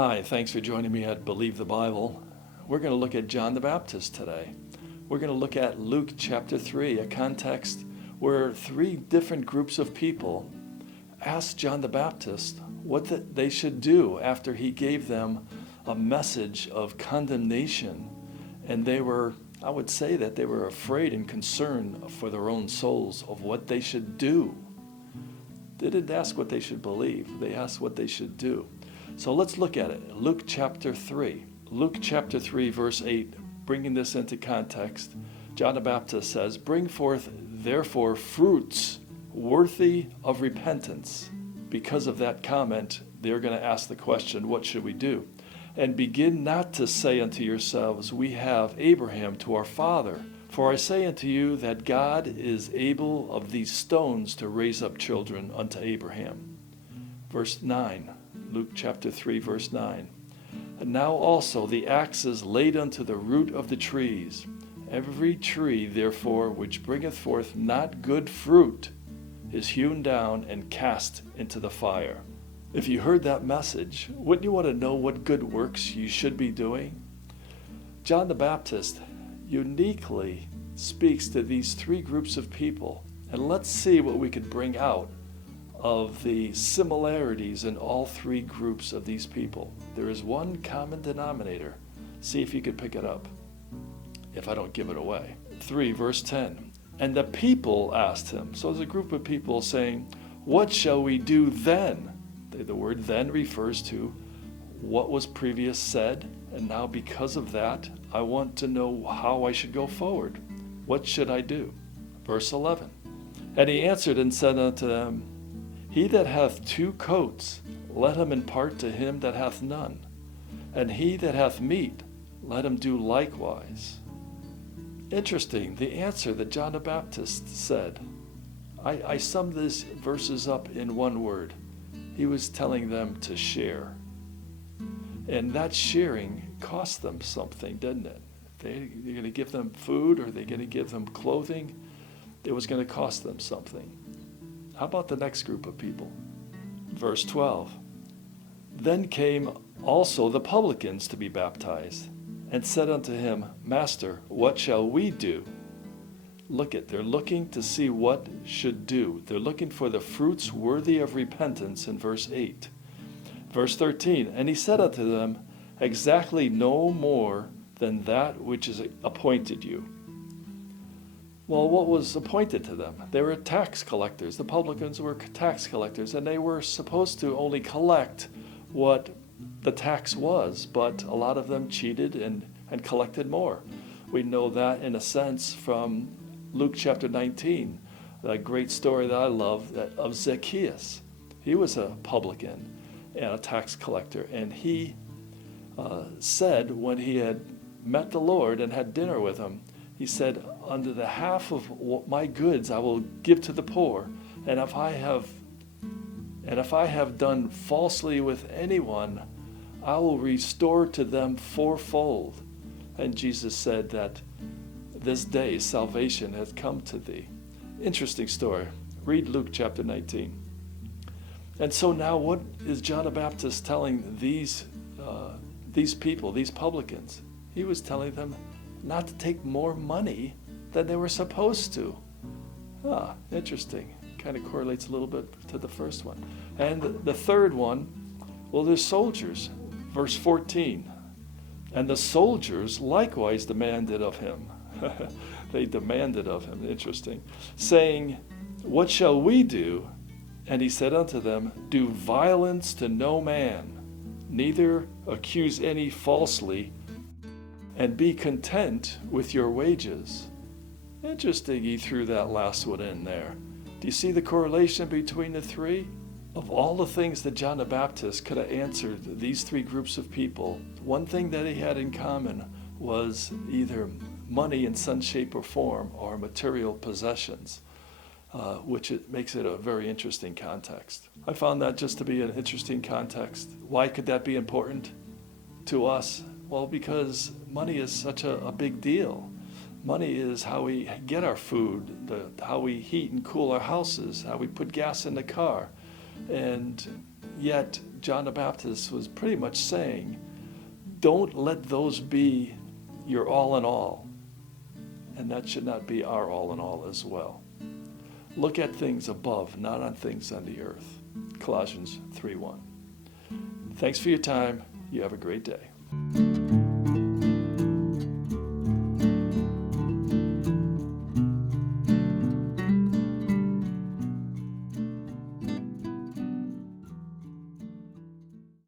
Hi, thanks for joining me at Believe the Bible. We're going to look at John the Baptist today. We're going to look at Luke chapter 3, a context where three different groups of people asked John the Baptist what they should do after he gave them a message of condemnation. And they were, I would say that they were afraid and concerned for their own souls of what they should do. They didn't ask what they should believe, they asked what they should do. So let's look at it. Luke chapter 3. Luke chapter 3, verse 8, bringing this into context, John the Baptist says, "Bring forth therefore fruits worthy of repentance." Because of that comment, they're going to ask the question, what should we do? "And begin not to say unto yourselves, we have Abraham to our father. For I say unto you that God is able of these stones to raise up children unto Abraham." Verse 9. Luke chapter 3, verse 9. "And now also the axe is laid unto the root of the trees. Every tree, therefore, which bringeth forth not good fruit is hewn down and cast into the fire." If you heard that message, wouldn't you want to know what good works you should be doing? John the Baptist uniquely speaks to these three groups of people. And let's see what we could bring out of the similarities in all three groups of these people. There is one common denominator. See if you could pick it up, if I don't give it away. 3, verse 10. "And the people asked him." So there's a group of people saying, "What shall we do then?" The word "then" refers to what was previous said, and now because of that, I want to know how I should go forward. What should I do? Verse 11. "And he answered and said unto them, He that hath 2 coats, let him impart to him that hath none. And he that hath meat, let him do likewise." Interesting, the answer that John the Baptist said. I summed these verses up in one word. He was telling them to share. And that sharing cost them something, didn't it? They're going to give them food, or they're going to give them clothing. It was going to cost them something. How about the next group of people? Verse 12. "Then came also the publicans to be baptized, and said unto him, Master, what shall we do?" They're looking to see what should do. They're looking for the fruits worthy of repentance in verse 8. Verse 13. "And he said unto them, Exactly no more than that which is appointed you." Well, what was appointed to them? They were tax collectors. The publicans were tax collectors, and they were supposed to only collect what the tax was, but a lot of them cheated and collected more. We know that in a sense from Luke chapter 19, a great story that I love of Zacchaeus. He was a publican and a tax collector, and he said when he had met the Lord and had dinner with him, he said, "Under the half of my goods I will give to the poor, and if I have done falsely with anyone, I will restore to them fourfold." And Jesus said that this day salvation has come to thee. Interesting story. Read Luke chapter 19. And so now what is John the Baptist telling these people, these publicans? He was telling them not to take more money than they were supposed to. Interesting. Kind of correlates a little bit to the first one. And the third one, well, there's soldiers. Verse 14. "And the soldiers likewise demanded of him." They demanded of him, interesting, saying, "What shall we do?" And he said unto them, "Do violence to no man, neither accuse any falsely, and be content with your wages." Interesting, he threw that last one in there. Do you see the correlation between the three? Of all the things that John the Baptist could have answered these three groups of people, one thing that he had in common was either money in some shape or form or material possessions, which makes it a very interesting context. I found that just to be an interesting context. Why could that be important to us? Well, because money is such a big deal. Money is how we get our food, how we heat and cool our houses, how we put gas in the car. And Yet John the Baptist was pretty much saying, don't let those be your all in all. And that should not be our all in all as well. Look at things above, not on things on the earth. Colossians 3:1. Thanks for your time. You have a great day.